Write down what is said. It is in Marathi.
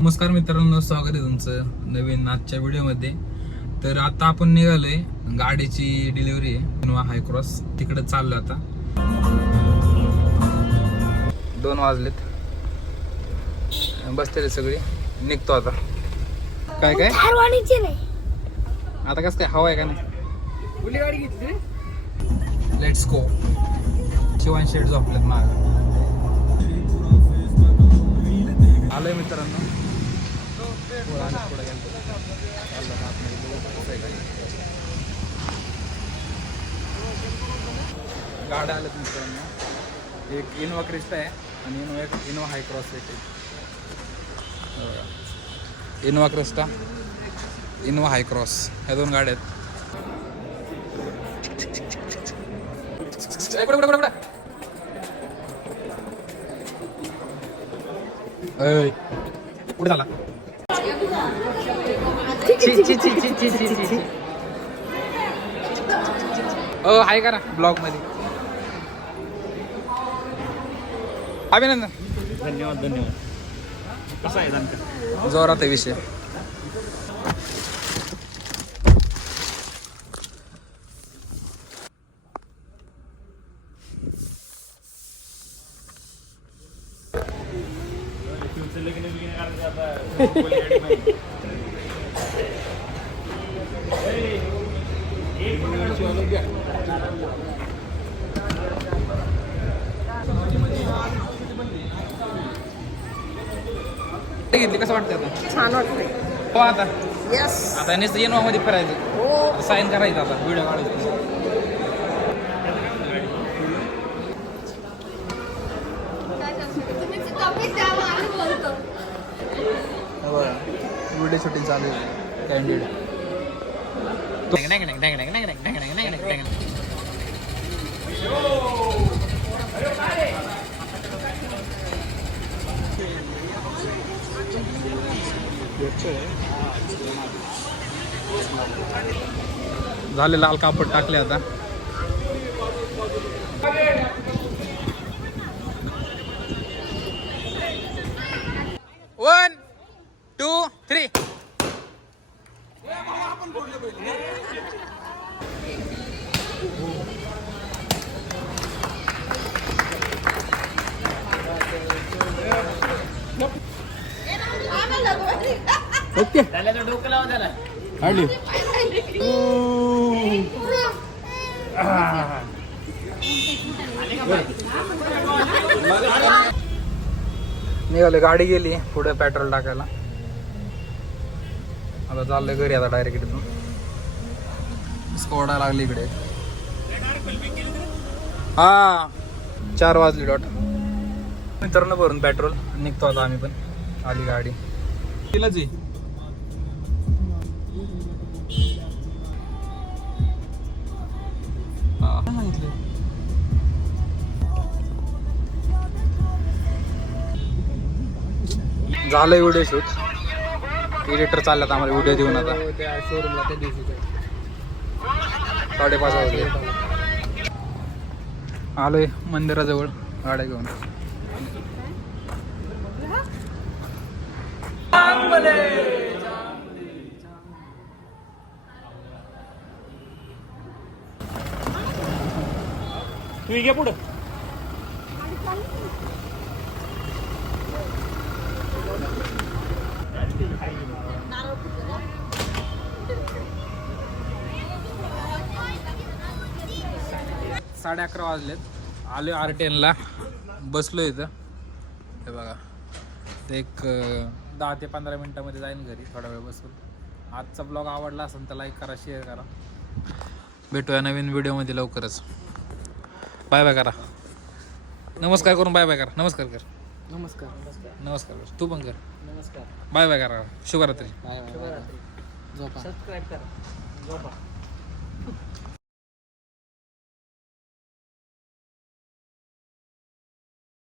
नमस्कार मित्रांनो, स्वागत आहे तुमचं नवीन आजच्या व्हिडिओमध्ये. तर आता आपण निघालोय, गाडीची डिलिव्हरी आहे इनोवा हायक्रॉस, तिकडे चाललो आता. 2 वाजलेत, बसलेले सगळे, निघतो आता. काय काय आता कसं काय हवा आहे का नाही? गाडी घेतली. Let's go. शिवान शेड झोपलेत माग. आलोय मित्रांनो, गाड्या आल्यात मित्रांनो. एक इनोवा क्रिस्टा आहे आणि इनोवा हायक्रॉस आहे. इनोवा क्रिस्टा, इनोवा हायक्रॉस, ह्या 2 गाड्या आहेत. कुठे झाला? आहे का ना ब्लॉग मध्ये? अभिनंदन. धन्यवाद. कसा आहे जोरात आहे विषय. घेतली, कसं वाटतं आता? छान वाटतंय. हो, आता यस. आता नुसतं इनोवा मध्ये फिरायचं, हो. साईन करायचं, आता व्हिडिओ काढायचं. व्हिडिओ शूटिंग चालू आहे. कॅन्डिड झाले. लाल कापड टाकले आता. वन, 2, 3. ओके, त्याला तर डोकं लावा त्याला. हाडली. निघाले, गाडी गेली पुढे पेट्रोल टाकायला. आता चाललंय घरी आता डायरेक्ट इथून. स्कोडा लागली इकडे. हा, 4 वाजली डॉट. मित्रांनो भरून पेट्रोल निघतो आता आम्ही पण. आली गाडी तिलाच आहे. झालंय व्हिडिओ शूट. एडिटर चाललात आम्हाला व्हिडिओ देऊन. आता शोरूमला त्या दिवशी 5:30 वाजले. आलोय मंदिराजवळ गाड्या घेऊन. तू घे पुढं. साडे 11 वाजलेत. आलो R10ला, बसलो इथं. हे बघा, एक 10 ते 15 मिनटामध्ये जाईन घरी, थोडा वेळ बसून. आजचा ब्लॉग आवडला असेल तर लाईक करा, शेअर करा. भेटूया नवीन व्हिडिओमध्ये लवकरच. बाय बाय करा. नमस्कार करून बाय बाय करा. नमस्कार कर. नमस्कार. नमस्कार कर. तू पण कर. नमस्कार. बाय बाय करा. शुभरात्री. शुभरात्री. झोपा. सबस्क्राईब करा. झोपा.